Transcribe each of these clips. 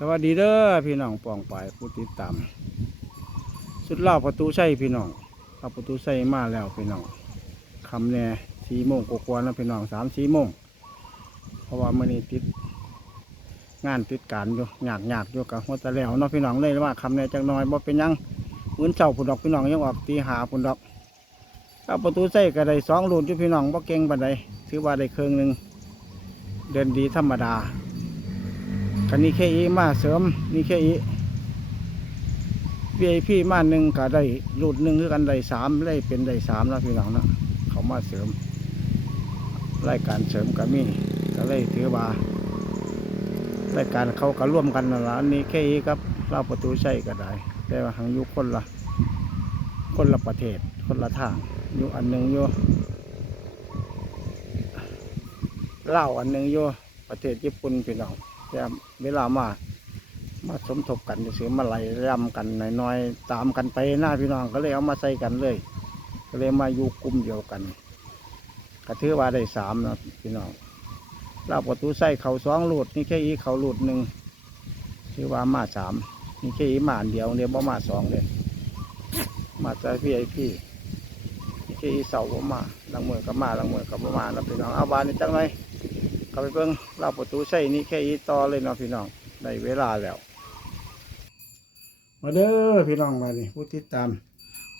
สวัสดีเด้อพี่น้องปองปายผู้ติดตามสุดเล่าประตูใช่พี่น้องเอาประตูใช่มาแล้วพี่น้องคำเนี่ยสี่โมงกว่าๆแล้วพี่น้องสามสี่โมงเพราะว่ามื่อนี้ติด งานติดการอยู่หยากหยากอยู่กับหัวตะแล้วเนาะพี่น้องเลยว่าคำเนี่ยจักหน้อยบ่เป็นยังมื้อเช้าพุ่นดอกพี่น้องยังออกตีหาพุ่นดอกเอาประตูใส่ก็ได้สองรุ่นอยู่พี่น้องบ่เก่งปานใดถือว่าได้เครื่องหนึ่งเดินดีธรรมดา คันนี้แค่อีมาเสริมนี่แค่อี VIP มาหนึ่งก็ได้รูดหนึ่งคือกันได้สามได้เป็นได้สามแล้วพี่น้องนะเขามาเสริมรายการเสริมก็มีก็เลยถือว่ารายการเขาก็ร่วมกันนั่นละอันนี้แค่อีครับเล่าประตูใช่ก็ได้ แต่ว่าหังยู่คนละคนละประเทศคนละทางอยู่อันหนึ่งอยู่เล่าอันหนึ่งอยู่ประเทศญี่ปุ่นพี่น้อง แต่เวลามา มาสมทบกันเสียมาไหล่รำกันน้อยๆตามกันไปหน้าพี่น้องก็เลยเอามาใส่กันเลย ก็เลยมาอยู่กลุ่มเดียวกันก็ถือว่าได้สามเนาะพี่น้องเราประตูใส่เขาสองหลุดนี่แค่อีเขาหลุดหนึ่งถือว่ามาสามนี่แค่อีมานเดียวเดียบ่มาสองเลยมาใจพี่ไอพี่นี่แค่อีเสาบ่มาลังมือก็มาลังมือก็บ่มาแล้วพี่น้องเอาบานนี่จังไร เขาไปเบิ่งเราประตูใส่นี่แค่อีต่อเลยเนาะพี่น้องได้เวลาแล้ว มาเด้อพี่น้องมานี่ผู้ติดตาม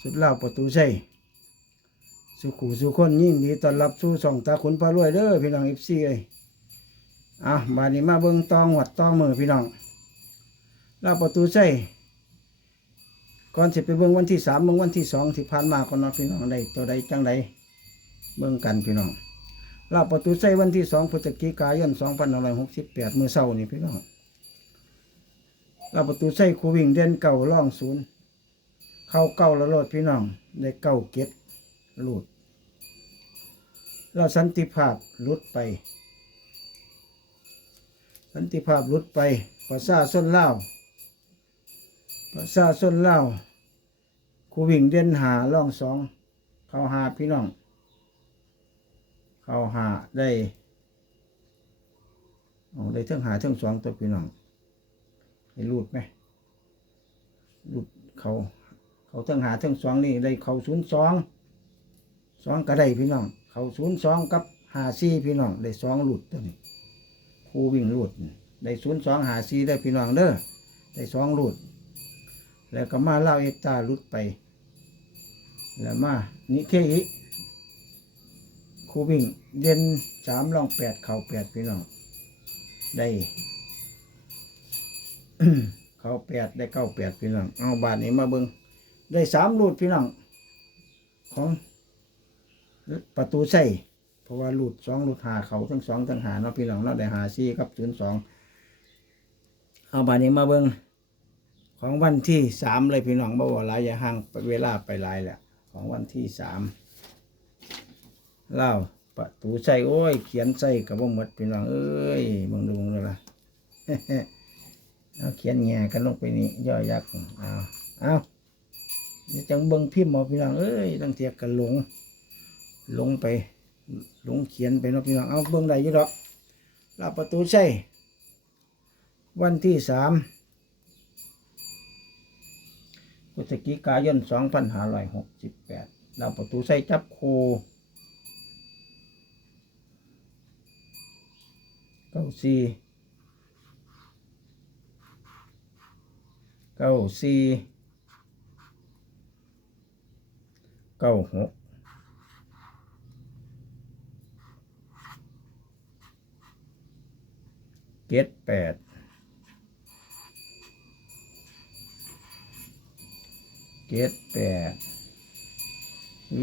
สุดเล่าประตูใส่สุขูสุขคนยิ่งดีต้อนรับสู่ส่องตาขุนพารวยเด้อพี่น้องอิฟซีเอ้ยอะมานี่มาเบิ่งตองหวัดตองมือพี่น้องเล่าประตูใส่ก่อนสิไปเบิ่งวันที่สามเบิ่งวันที่สองที่ผ่านมาก่อนเนาะพี่น้องได้ตัวใดจังใดเบิ่งกันพี่น้อง ลาบประตูใส่วันที่สองพฤศจิกายนสองพันห้าร้อยหกสิบแปดมือเศร้านี่พี่น้องลาบประตูใส่คูวิ่งเด่นเก่าล่องศูนย์เข้าเก่าล้วโลดพี่น้องได้เก่าเก็ดหลุดเราสันติภาพหลุดไป สันติภาพหลุดไปภาษาส้นเล่าภาษาส้นเล่าคูวิ่งเด่นหาล่องสองเข้าหาพี่น้อง เขาหาได้เอาได้เทั้งหาเทั้งสองตัวพี่น้องให้รูดไหมรูดเขาเขาเทั้งหาเทั้งสองนี่ได้เขาศูนย์สองสองก็ได้พี่น้อง เขาศูนย์สองกับหาซีพี่น้องได้สองหลุดตัวนี้ครูวิ่งหลุดได้ศูนย์สองหาซีได้พี่น้องเด้อได้สองหลุดแล้วก็มาเล่าเอกตาหลุดไป แล้วมานิเคอิ ครูวิ่งเด่นสามลองแปดเข่าแปดพี่น้องได้ เข่าแปดได้เก้าแปดพี่น้องเอาบาทนี้มาเบิงได้สามรูดพี่น้องของประตูใส่เพราะว่ารูดสองรูดหาเขาทั้งสองทั้งหาเนาะพี่น้องเราะได้หาซี่กับศูนย์สองเอาบาทนี้มาเบิงของวันที่สามเลยพี่น้องบ่ว่าหลายอย่าห่างเวลาไปหลายแหละของวันที่สาม เล่าประตูใส่โอ้ย เขียนใส่กับบ่หมดพี่น้องเอ้ยมึงดูมึงดูละเอาเขียนแง่กันลงไปนี่ย่อยักษ์เอาเอาเดี๋ยวจังเบิ่งพิมพ์หมอพี่น้องเอ้ยตั้งเทียกันหลงหลงไปหลงเขียนไปเนาะพี่น้องเอาเบิ่งได้อยู่ดอกลาประตูใส่วันที่สามพฤศจิกายนสองพันห้าร้อยหกสิบแปดลาประตูใส่จับครู เก้า สี่เก้าสี่เก้าหกเจ็ดแปดเจ็ดแปด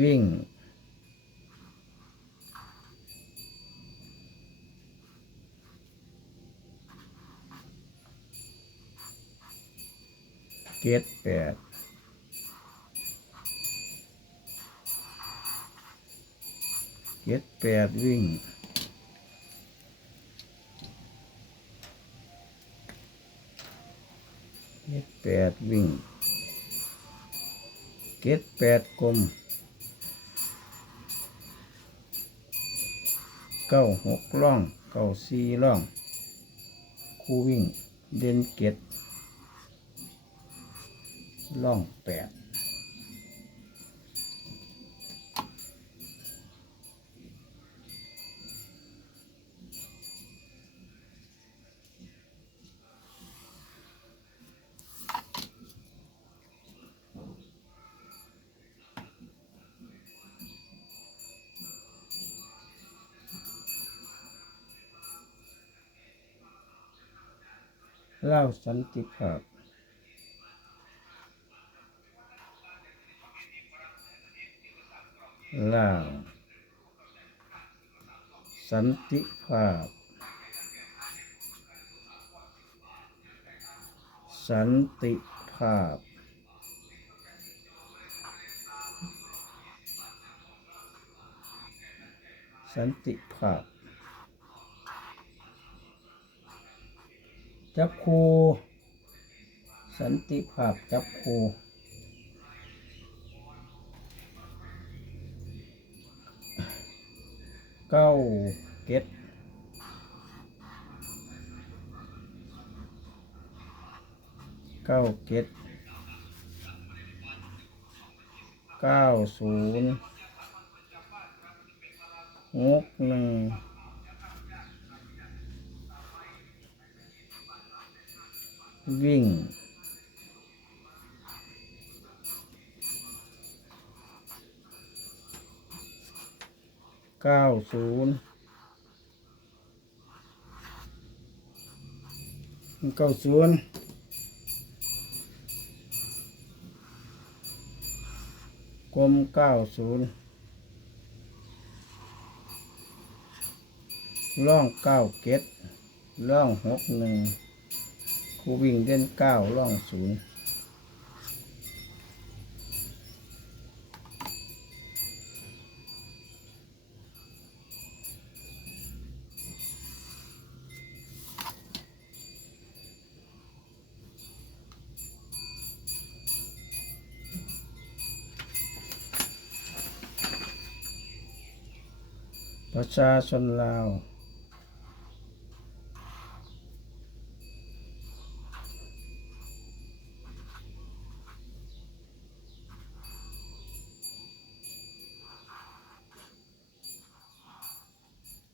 วิ่ง เจ็ดแปดเจ็ดแปดวิ่งเจ็ดแปดวิ่งเจ็ดแปดกลมเก้าหกล่องเก้าสี่ล่อง คู่วิ่ง เด่นเจ็ด ล่องแปดเล่าสันติภาพ ล่าสันติภาพ สันติภาพ สันติภาพ จับครูสันติภาพจับคู เก้าเก็ดเก้าเก็ดเก้าศูนย์หกหนึ่งวิ่ง เก้าศูนย์เก้าศูนย์กลมเก้าศูนย์ล่องเก้าเก็ดล่องหกหนึ่งผู้วิ่งเด่นเก้าล่องศูนย์ ประชาชนลาว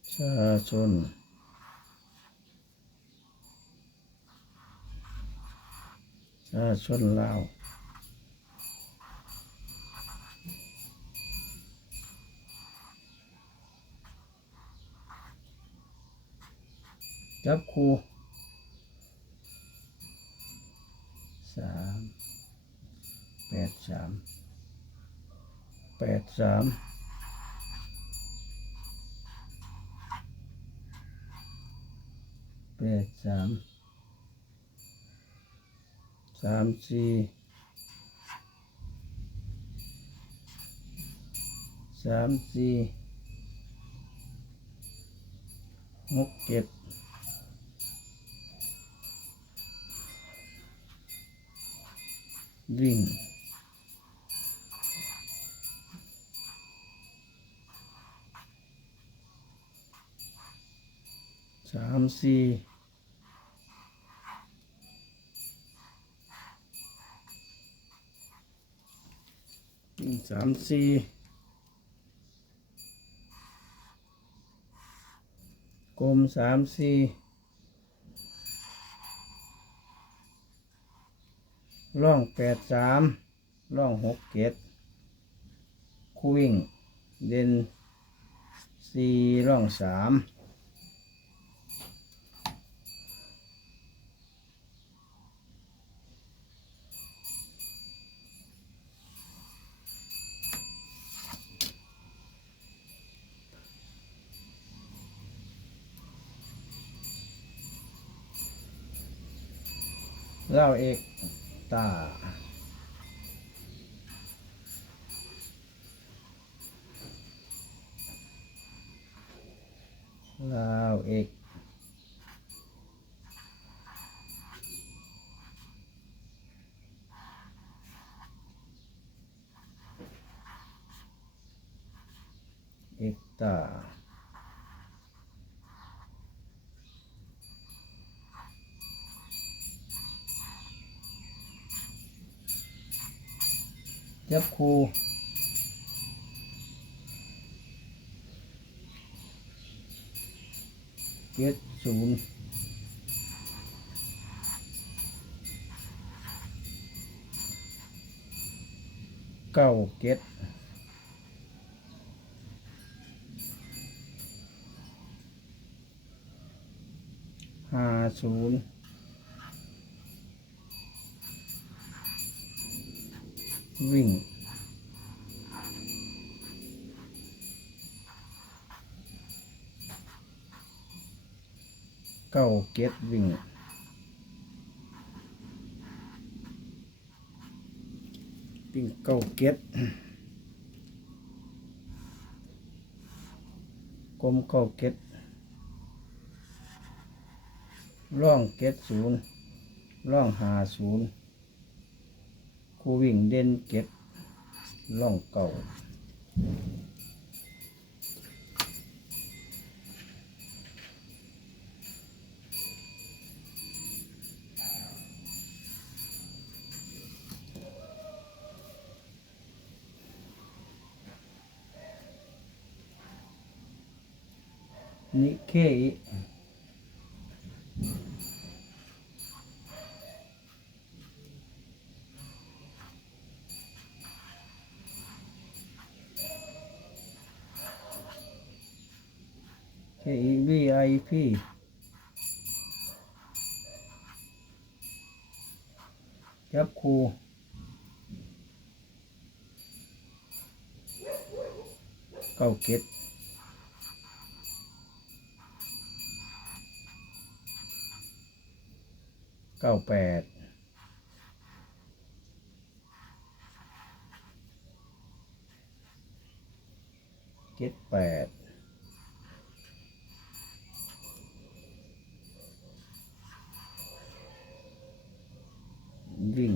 ประชาชนประชาชนลาว จับคูสามแปดสามแปดสามแปดสามสามสี่สามสี่หกเจ็ด วิ่ง สามสี่วิ่งสามสี่กลมสามสี่ ร่องแปดสามร่องหกเจ็ดคู่วิ่ง เด่นสี่ร่องสามเล่าเอก ตาลาวเอกเอกตา จับคูเจ็ดศูนย์เก้าเจ็ดห้าศูนย์ วิ่ง เก้าเก็ดวิ่งวิ่งเก้าเก็ดกลมเก้าเก็ดร่องเก็ดศูนย์ร่องหาศูนย์ คูวิ่งเด่นเก็ดร่องเก่านิเคอิ เคอิวีไอพีจับคูเก้าเก็ดเก้าแปดเจ็ดแปดวิ่ง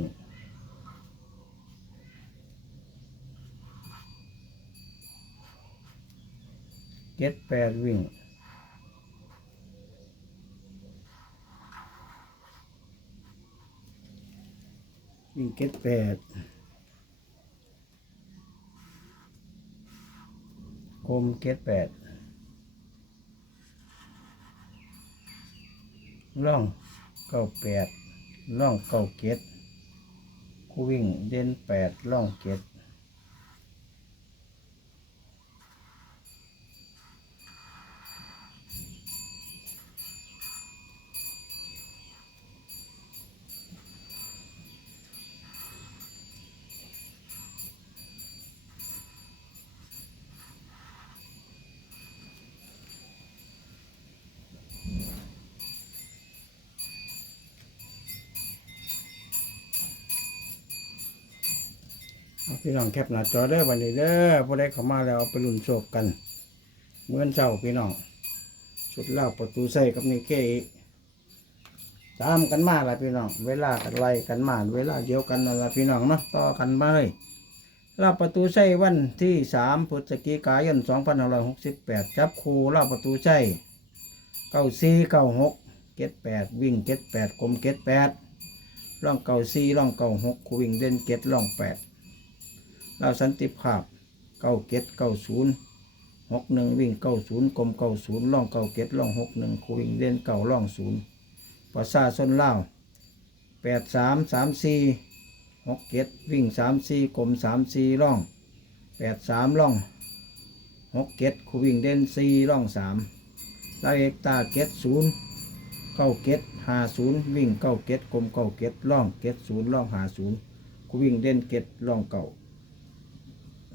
เจ็ดแปดวิ่งวิ่งเก็ตแปดกลมเก็ตแปดล่องเก้าแปดล่องเก้าเก็ตคูวิ่งเด่นแปดล่องเก็ต พี่น้องแคปหน้าจอได้วันนี้เด้อผู้ใดเข้ามาแล้วเอาไปลุ้นโชคกันเหมือนเจ้าพี่น้องชุดเล่าประตูใส่กับนี่เก้ตามกันมาละพี่น้อง เวลากันไล่กันมาเวลาเดียวกันนั่นละพี่น้องเนาะต่อกันมาเลยเล่าประตูใส่วันที่สามพฤศจิกายนสองพันห้าร้อยหกสิบแปดจับคูเล่าประตูใส่เก้าสี่เก้าหกเก็ดแปดวิ่งเก็ดแปดกลมเก็ดแปดร่องเก้าสี่ร่องเก้าหกคูวิ่งเด่นเก็ดร่องแปด เราสันติภาพเก้าเก็ดเก้าศูนย์หกหนึ่งวิ่งเก้าศูนย์กลมเก้าศูนย์ล่องเก้าเก็ดล่องหกหนึ่งคูวิ่งเล่นเก้าล่องศูนย์ภาษาส้นเล่าแปดสามสามสี่หกเก็ดวิ่งสามสี่กลมสามสี่ล่องแปดสามล่องหกเก็ดคูวิ่งเด่นสี่ล่องสามลาเอกตาเก็ดศูนย์เก้าเก็ดหาศูนย์วิ่งเก้าเก็ดกลมเก้าเก็ดล่องเก็ดศูนย์ล่องหาศูนย์คูวิ่งเด่นเก็ดล่องเก้า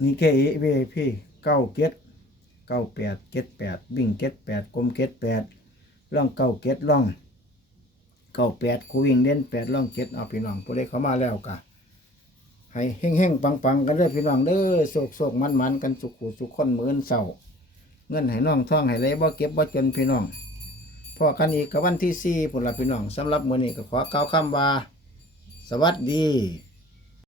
นี่แค่เอเวพี่เก้าเก็ดเก้าแปดเก็ดแปดวิ่งเก็ดแปดกลมเก็ดแปดล่องเก้าเก็ดล่องเก้าแปดคูวิ่งเล่นแปดล่องเก็ดเอาพี่น้องผู้ใดเขามาแล้วกะให้เฮ่งเฮงปังปังๆ กันเด้อพี่น้องเด้อโศกโศกมันมันๆกันสุขสุขคนเหมือนเสาเงินให้น้องท่องให้เลยบ่เก็บบ่จนพี่น้องพอกันอีกกับวันที่สี่ผลละพี่น้องสำหรับมื้อนี้ก็ขอกล่าวคำว่า สวัสดี